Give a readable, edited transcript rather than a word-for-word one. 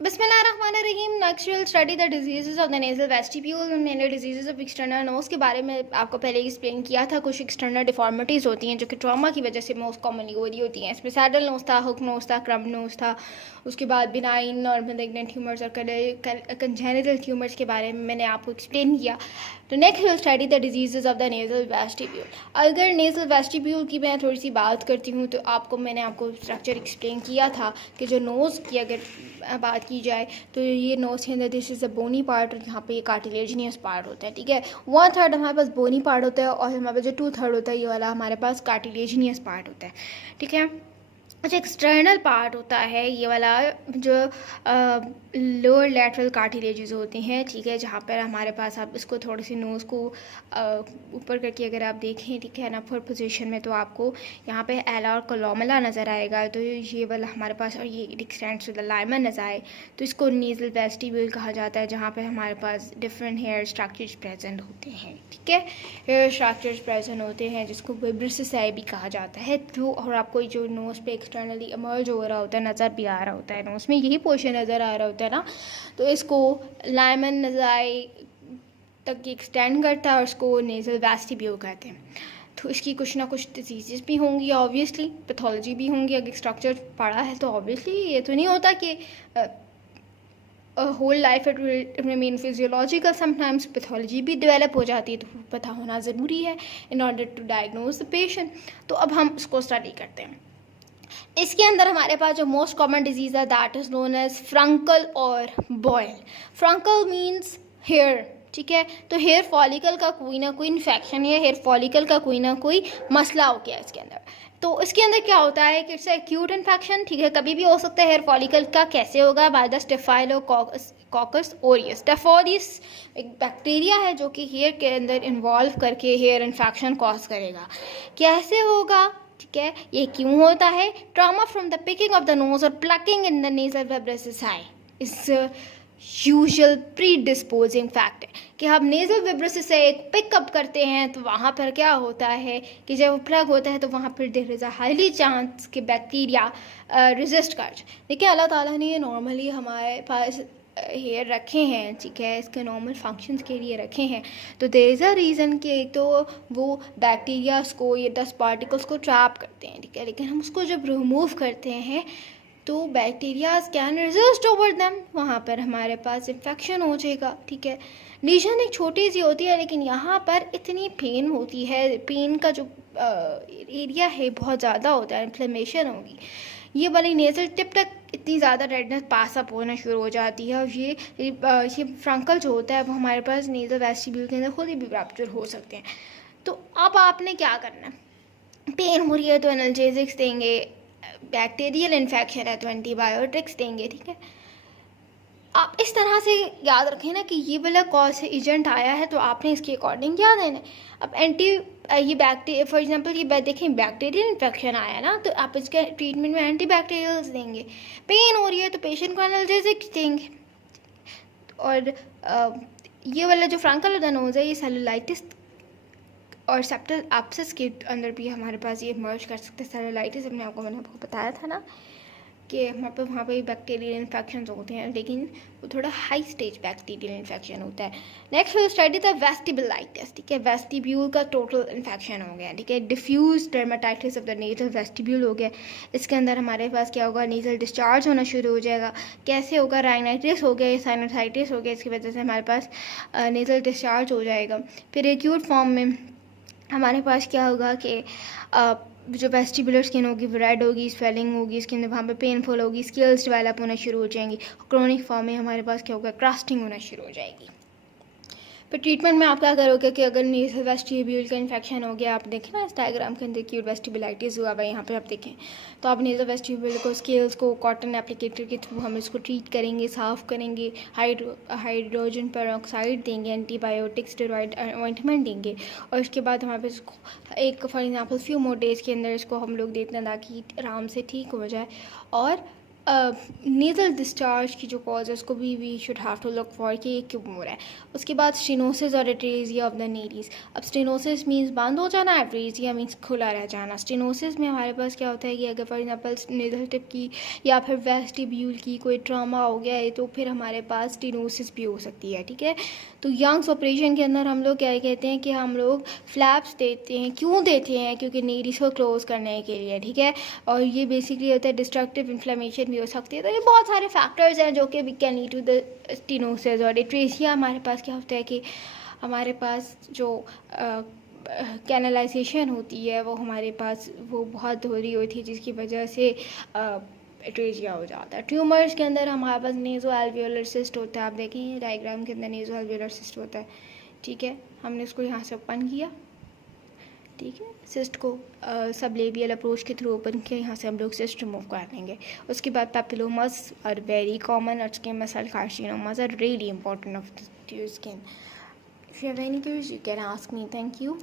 बिस्मिल्लाहिर्रहमानिर्रहीम। Next will study the disease of the nasal vestibule. मैंने disease of external nose के बारे में आपको पहले एक्सप्लेन किया था। कुछ एक्सटर्नल डिफॉर्मिटीज़ होती हैं जो कि ट्रॉमा की वजह से मोस्ट कॉमनली हो रही होती हैं। इसमें सैडल नोज़ था, हुक नोज़ था, क्रम्ब नोज़ था। उसके बाद बिनाइन और मैलिग्नेंट ट्यूमर्स और कंजेनिटल ट्यूमर्स के बारे में मैंने आपको एक्सप्लेन किया। तो next will study the disease of the nasal vestibule. अगर नेज़ल वेस्टिब्यूल की मैं थोड़ी सी बात करती हूँ तो मैंने आपको स्ट्रक्चर एक्सप्लेन किया था कि जो नोज़ की अगर बात की जाए तो ये नोज़ के अंदर this is a bony part और यहाँ पे ये कार्टिलेजिनियस पार्ट होता है। ठीक है, 1/3 हमारे पास बोनी पार्ट होता है और हमारे पास जो 2/3 होता है ये वाला हमारे पास कार्टिलेजिनियस पार्ट होता है। ठीक है, अच्छा एक्सटर्नल पार्ट होता है ये वाला जो लोअर लैटरल कार्टिलेजेस होते हैं। ठीक है, जहाँ पर हमारे पास आप इसको थोड़ी सी नोज़ को ऊपर करके अगर आप देखें, ठीक है ना, अपर पोजीशन में, तो आपको यहाँ पे एला और कोलोमला नज़र आएगा। तो ये वाला हमारे पास और ये एक्सटेंड्स टू द लाइमन नज़र आए तो इसको नेज़ल वेस्टिब्यूल कहा जाता है, जहाँ पे हमारे पास डिफरेंट हेयर स्ट्रक्चर्स प्रेजेंट होते हैं। ठीक है, हेयर स्ट्रक्चर्स प्रेजेंट होते हैं जिसको विब्रिससाई भी कहा जाता है। तो और आपको जो नोज़ पे एक्सटर्नली इमर्ज हो रहा होता है, नज़र भी आ रहा होता है, नोज़ में यही पोर्शन नज़र आ रहा होता है ना, तो इसको लाइमन नज़ाई तक एक्सटेंड करता है और उसको नेज़ल वेस्टिब्यूल कहते हैं। तो इसकी कुछ ना कुछ डिजीज़ भी होंगी, ऑब्वियसली पैथोलॉजी भी होंगी। अगर स्ट्रक्चर पढ़ा है तो ऑब्वियसली ये तो नहीं होता कि whole life it remain physiological, sometimes pathology भी डेवलप हो जाती है, तो पता होना ज़रूरी है in order to diagnose the patient. तो अब हम उसको स्टडी करते हैं। इसके अंदर हमारे पास जो मोस्ट कॉमन डिजीज़ है दैट इज़ नोन एज फ्रंकल और बॉयल। फ्रंकल means hair. ठीक है, तो हेयर फॉलिकल का कोई ना कोई इन्फेक्शन या हेयर फॉलिकल का कोई ना कोई मसला हो गया इसके अंदर। तो इसके अंदर क्या होता है कि इट्स एक्यूट इन्फेक्शन। ठीक है, कभी भी हो सकता है। हेयर फॉलिकल का कैसे होगा? By the staphylococcus aureus. Staph aureus एक बैक्टीरिया है जो कि हेयर के अंदर इन्वॉल्व करके हेयर इन्फेक्शन कॉज करेगा। कैसे होगा? ठीक है, ये क्यों होता है? Trauma from the picking of the nose और plucking in the nasal vibrissae is usual predisposing factor कि हम नेजल विब्रिससाई एक पिकअप करते हैं तो वहाँ पर क्या होता है कि जब वो प्लग होता है तो वहाँ पर there is a highly chance कि बैक्टीरिया रेजिस्ट कर जाए। देखिए, अल्लाह ताला ने नॉर्मली हमारे पास हेयर रखे हैं, ठीक है, इसके नॉर्मल फंक्शंस के लिए रखे हैं। तो देयर इज़ अ रीज़न कि तो वो बैक्टीरियाज को, ये डस्ट पार्टिकल्स को ट्रैप करते हैं। ठीक है, लेकिन हम उसको जब रिमूव करते हैं तो bacterias can resist over them, वहाँ पर हमारे पास इन्फेक्शन हो जाएगा। ठीक है, लीजन एक छोटी सी होती है लेकिन यहाँ पर इतनी पेन होती है, पेन का जो एरिया है बहुत ज़्यादा होता है, इन्फ्लेमेशन होगी। ये वाली नेज़ल टिप तक इतनी ज़्यादा रेडनेस पास अप होना शुरू हो जाती है और ये फ्रंकल जो होता है वो हमारे पास नेज़ल वेस्टिब्यूल के अंदर खुद ही भी रप्चर हो सकते हैं। तो अब आपने क्या करना है? पेन हो रही है तो एनाल्जेसिक्स देंगे, बैक्टीरियल इन्फेक्शन है तो एंटीबायोटिक्स देंगे। ठीक है, आप इस तरह से याद रखें ना कि ये वाला कौन से एजेंट आया है तो आपने इसके अकॉर्डिंग क्या देना है। अब ये बैक्टीरिया, फॉर एग्जांपल ये देखें बैक्टीरियल इन्फेक्शन आया ना तो आप इसके ट्रीटमेंट में एंटीबैक्टीरियल्स देंगे। पेन हो रही है तो पेशेंट को एनाल्जेसिक्स देंगे। और ये वाला जो फ्रंकल नोज है ये सेलुलाइटिस और सेप्टल एब्सेस के अंदर भी हमारे पास ये मर्ज कर सकते हैं। सेलुलाइटिस मैंने आपको बताया था ना कि हमारे पास वहाँ पे बैक्टीरियल इन्फेक्शन होते हैं, लेकिन वो थोड़ा हाई स्टेज बैक्टीरियल इन्फेक्शन होता है। Next will study the vestibulitis. ठीक है, वेस्टिब्यूल का टोटल इन्फेक्शन हो गया। ठीक है, diffuse dermatitis of the nasal vestibule हो गया। इसके अंदर हमारे पास क्या होगा? नेजल डिस्चार्ज होना शुरू हो जाएगा। कैसे होगा? राइनाइटिस हो गया या साइनोसाइटिस हो गया, इसकी वजह से हमारे पास नेजल डिस्चार्ज हो जाएगा। फिर एक्यूट फॉर्म में हमारे पास क्या होगा कि जो वेस्टिबुलर स्किन होगी वो रेड होगी, स्वेलिंग होगी, इसके अंदर वहाँ पे पेनफुल होगी, स्किल्स डेवलप होना शुरू हो जाएंगी। क्रोनिक फॉर्म में हमारे पास क्या होगा? क्रस्टिंग होना शुरू हो जाएगी। फिर ट्रीटमेंट में आप क्या करोगे कि अगर नेज़ल वेस्टिब्यूल का इन्फेक्शन हो गया, आप देखें ना इस डायग्राम के अंदर एक्यूट वेस्टिबुलाइटिस हुआ हुआ है, यहाँ पे आप देखें तो आप नेज़ल वेस्टिब्यूल को स्केल्स को कॉटन एप्लीकेटर के थ्रू हम इसको ट्रीट करेंगे, साफ़ करेंगे, हाइड्रोजन पेरोक्साइड देंगे, एंटीबायोटिक स्टेरॉइड ऑइंटमेंट देंगे और उसके बाद हमारे पास एक for example few more days के अंदर इसको हम लोग देते हैं ताकि आराम से ठीक हो जाए। और नेज़ल डिस्चार्ज की जो कॉज है उसको भी we should have to look for कि ये क्यों हो रहा है। उसके बाद स्टेनोसिस और एट्रेजिया ऑफ द नेरीज। अब स्टेनोसिस मीन्स बंद हो जाना, एट्रेजिया मीन्स खुला रह जाना। स्टेनोसिस में हमारे पास क्या होता है कि अगर फॉर एग्जांपल नेज़ल टिप की या फिर वेस्टिब्यूल की कोई ट्रामा हो गया है तो फिर हमारे पास स्टेनोसिस भी हो सकती है, ठीक है। तो यंग्स ऑपरेशन के अंदर हम लोग क्या कहते हैं कि हम लोग फ्लैप्स देते हैं। क्यों देते हैं? क्योंकि नेरीज को क्लोज करने के लिए, ठीक है। और ये बेसिकली होता है डिस्ट्रक्टिव इन्फ्लेमेशन भी हो सकती है। तो ये बहुत सारे फैक्टर्स हैं जो कि we can lead to the stenosis. और एट्रेजिया हमारे पास क्या होता है कि हमारे पास जो कैनलाइजेशन होती है वो हमारे पास वो बहुत हो रही होती है जिसकी वजह से एट्रेजिया हो जाता है। ट्यूमर्स के अंदर हमारे पास नेज़ो एल्वियोलर सिस्ट होता है। आप देखेंगे डायग्राम के अंदर नेज़ो एल्वियोलर सिस्ट होता है, ठीक है। हमने उसको यहाँ से ओपन किया, ठीक है। सिस्ट को सबलेबियल अप्रोच के थ्रू ओपन किया, यहाँ से हम लोग सिस्ट रिमूव कर लेंगे। उसके बाद पेपिलोमास आर वेरी कॉमन और squamous cell carcinomas are really important of the skin. If you have any queries you can ask me. Thank you.